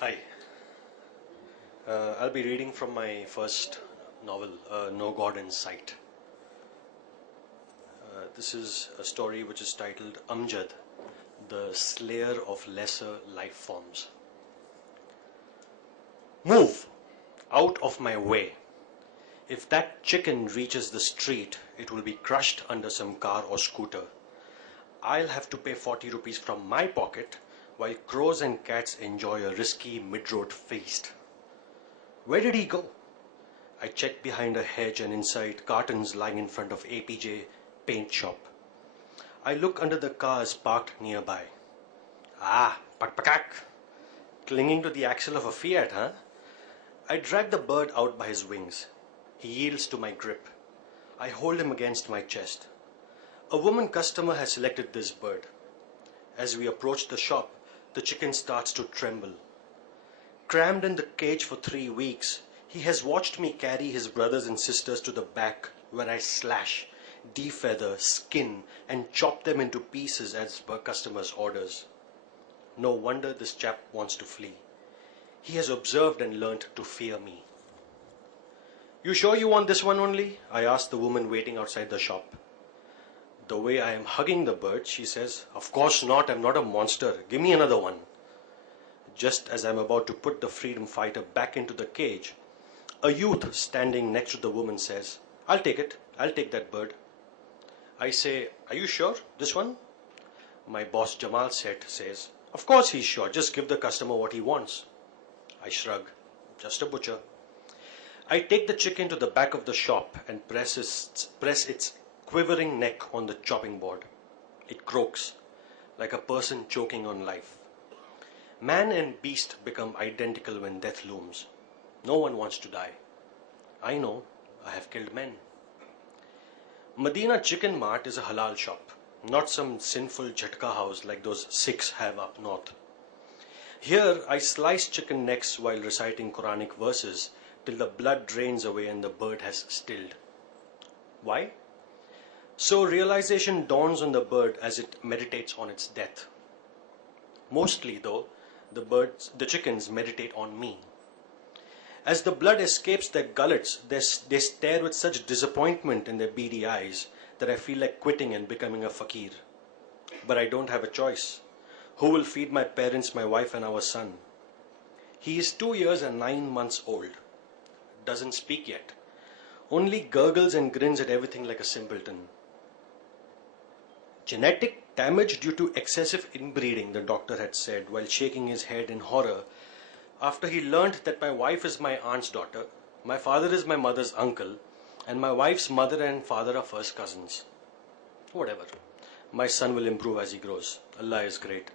Hi. I'll be reading from my first novel, No God in Sight. This is a story which is titled Amjad, the Slayer of Lesser Life Forms. Move! Out of my way! If that chicken reaches the street, it will be crushed under some car or scooter. I'll have to pay 40 rupees from my pocket while crows and cats enjoy a risky mid-road feast. Where did he go? I checked behind a hedge and inside cartons lying in front of APJ paint shop. I look under the cars parked nearby. Pakpakak! Clinging to the axle of a Fiat, huh? I drag the bird out by his wings. He yields to my grip. I hold him against my chest. A woman customer has selected this bird. As we approach the shop, the chicken starts to tremble. Crammed in the cage for 3 weeks, he has watched me carry his brothers and sisters to the back, where I slash, defeather, skin, and chop them into pieces as per customers' orders. No wonder this chap wants to flee. He has observed and learnt to fear me. You sure you want this one only? I asked the woman waiting outside the shop. The way I am hugging the bird, she says, Of course not, I'm not a monster. Give me another one. Just as I'm about to put the freedom fighter back into the cage, a youth standing next to the woman says, I'll take that bird. I say, Are you sure? This one? My boss Jamal says, Of course he's sure, just give the customer what he wants. I shrug, just a butcher. I take the chicken to the back of the shop and press its quivering neck on the chopping board. It croaks, like a person choking on life. Man and beast become identical when death looms. No one wants to die. I know, I have killed men. Medina Chicken Mart is a halal shop, not some sinful jhatka house like those Sikhs have up north. Here I slice chicken necks while reciting Quranic verses till the blood drains away and the bird has stilled. Why? So realization dawns on the bird as it meditates on its death. Mostly, though, the chickens meditate on me. As the blood escapes their gullets, they stare with such disappointment in their beady eyes that I feel like quitting and becoming a fakir. But I don't have a choice. Who will feed my parents, my wife, and our son? He is 2 years and 9 months old. Doesn't speak yet. Only gurgles and grins at everything like a simpleton. Genetic damage due to excessive inbreeding, the doctor had said while shaking his head in horror after he learnt that my wife is my aunt's daughter, my father is my mother's uncle, and my wife's mother and father are first cousins. Whatever. My son will improve as he grows. Allah is great.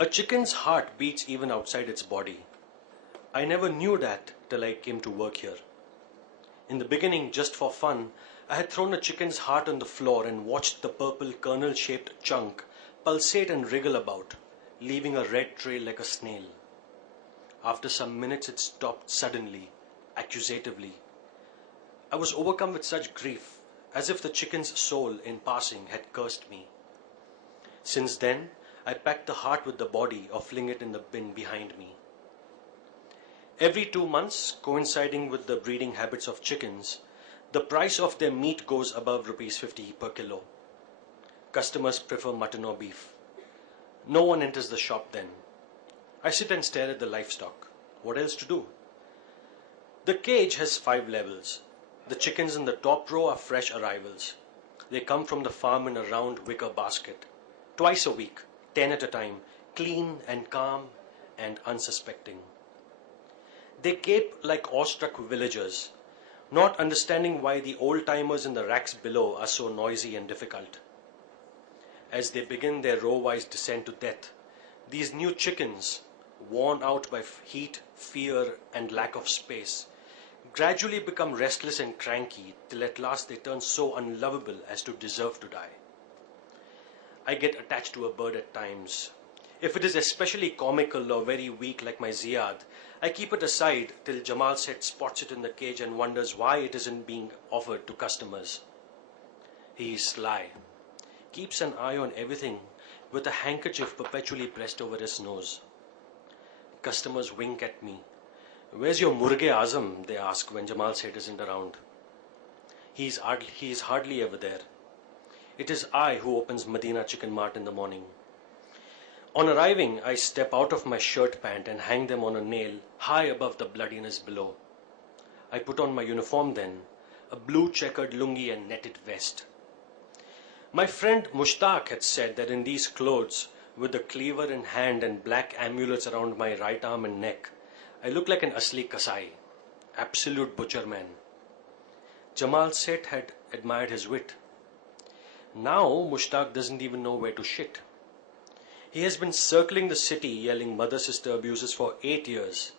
A chicken's heart beats even outside its body. I never knew that till I came to work here. In the beginning, just for fun, I had thrown a chicken's heart on the floor and watched the purple kernel-shaped chunk pulsate and wriggle about, leaving a red trail like a snail. After some minutes it stopped suddenly, accusatively. I was overcome with such grief, as if the chicken's soul, in passing, had cursed me. Since then, I packed the heart with the body or fling it in the bin behind me. Every 2 months, coinciding with the breeding habits of chickens, the price of their meat goes above rupees 50 per kilo. Customers prefer mutton or beef. No one enters the shop then. I sit and stare at the livestock. What else to do? The cage has 5 levels. The chickens in the top row are fresh arrivals. They come from the farm in a round wicker basket. Twice a week, 10 at a time, clean and calm and unsuspecting. They gape like awestruck villagers, not understanding why the old-timers in the racks below are so noisy and difficult. As they begin their row-wise descent to death, these new chickens, worn out by heat, fear, and lack of space, gradually become restless and cranky till at last they turn so unlovable as to deserve to die. I get attached to a bird at times. If it is especially comical or very weak like my Ziyad, I keep it aside till Jamal spots it in the cage and wonders why it isn't being offered to customers. He is sly, keeps an eye on everything with a handkerchief perpetually pressed over his nose. Customers wink at me. Where's your Murge Azam? They ask when Jamal Seth isn't around. He is hardly ever there. It is I who opens Medina Chicken Mart in the morning. On arriving, I step out of my shirt pant and hang them on a nail high above the bloodiness below. I put on my uniform then, a blue checkered lungi and netted vest. My friend Mushtaq had said that in these clothes, with the cleaver in hand and black amulets around my right arm and neck, I look like an Asli Kasai, absolute butcher man. Jamal Seth had admired his wit. Now Mushtaq doesn't even know where to shit. He has been circling the city yelling mother-sister abuses for 8 years,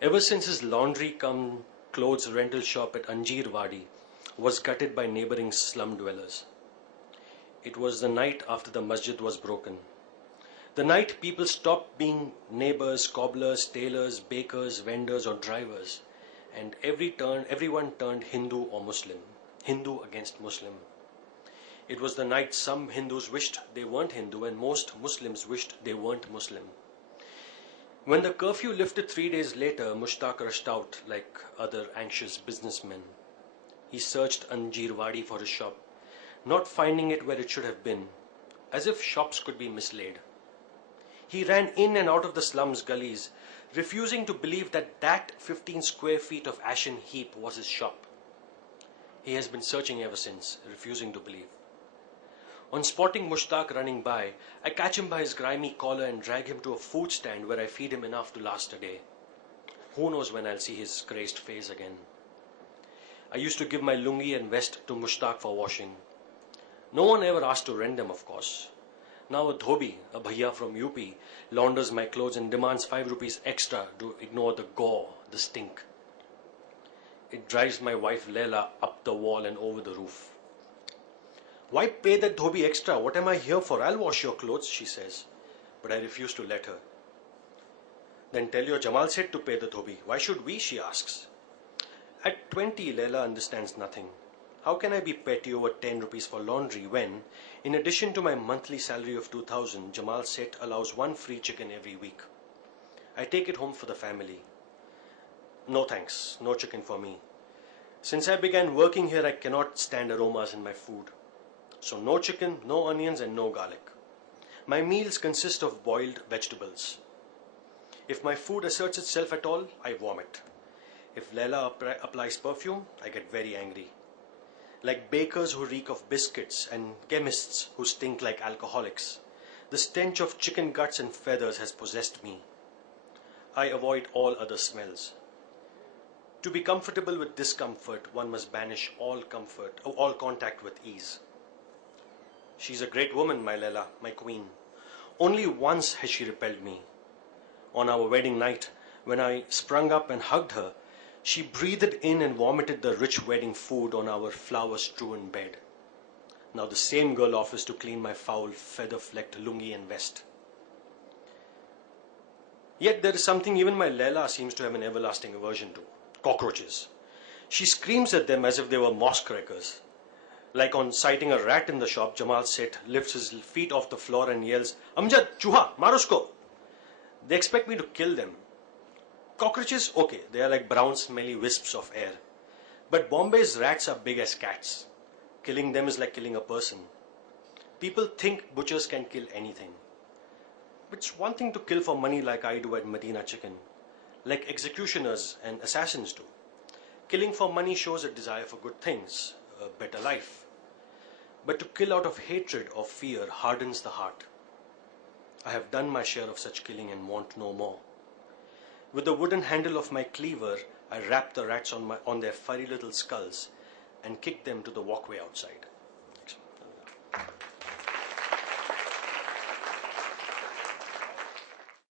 ever since his laundry-cum clothes rental shop at Anjeer Wadi was gutted by neighbouring slum dwellers. It was the night after the masjid was broken. The night people stopped being neighbours, cobblers, tailors, bakers, vendors or drivers, and everyone turned Hindu or Muslim, Hindu against Muslim. It was the night some Hindus wished they weren't Hindu and most Muslims wished they weren't Muslim. When the curfew lifted 3 days later, Mushtaq rushed out like other anxious businessmen. He searched Anjeer Wadi for his shop, not finding it where it should have been, as if shops could be mislaid. He ran in and out of the slums gullies, refusing to believe that 15 square feet of ashen heap was his shop. He has been searching ever since, refusing to believe. On spotting Mushtaq running by, I catch him by his grimy collar and drag him to a food stand where I feed him enough to last a day. Who knows when I'll see his crazed face again. I used to give my lungi and vest to Mushtaq for washing. No one ever asked to rent them, of course. Now a dhobi, a bhaiya from UP, launders my clothes and demands 5 rupees extra to ignore the gore, the stink. It drives my wife Leila up the wall and over the roof. Why pay that dhobi extra? What am I here for? I'll wash your clothes, she says. But I refuse to let her. Then tell your Jamal Seth to pay the dhobi. Why should we? She asks. At 20, Leila understands nothing. How can I be petty over 10 rupees for laundry when, in addition to my monthly salary of 2000, Jamal Seth allows 1 free chicken every week? I take it home for the family. No thanks, no chicken for me. Since I began working here, I cannot stand aromas in my food. So no chicken, no onions and no garlic. My meals consist of boiled vegetables. If my food asserts itself at all, I vomit. If Leila applies perfume, I get very angry. Like bakers who reek of biscuits and chemists who stink like alcoholics, the stench of chicken guts and feathers has possessed me. I avoid all other smells. To be comfortable with discomfort, one must banish all contact with ease. She's a great woman, my Leila, my queen. Only once has she repelled me. On our wedding night, when I sprung up and hugged her, she breathed in and vomited the rich wedding food on our flower-strewn bed. Now the same girl offers to clean my foul, feather-flecked lungi and vest. Yet there is something even my Leila seems to have an everlasting aversion to. Cockroaches. She screams at them as if they were mosque wreckers. Like on sighting a rat in the shop, Jamal Seth lifts his feet off the floor and yells, Amjad, chuha, marusko. They expect me to kill them. Cockroaches, okay, they are like brown smelly wisps of air. But Bombay's rats are big as cats. Killing them is like killing a person. People think butchers can kill anything. It's one thing to kill for money like I do at Medina Chicken, like executioners and assassins do. Killing for money shows a desire for good things, a better life. But to kill out of hatred or fear hardens the heart. I have done my share of such killing and want no more. With the wooden handle of my cleaver, I wrap the rats on their furry little skulls and kick them to the walkway outside.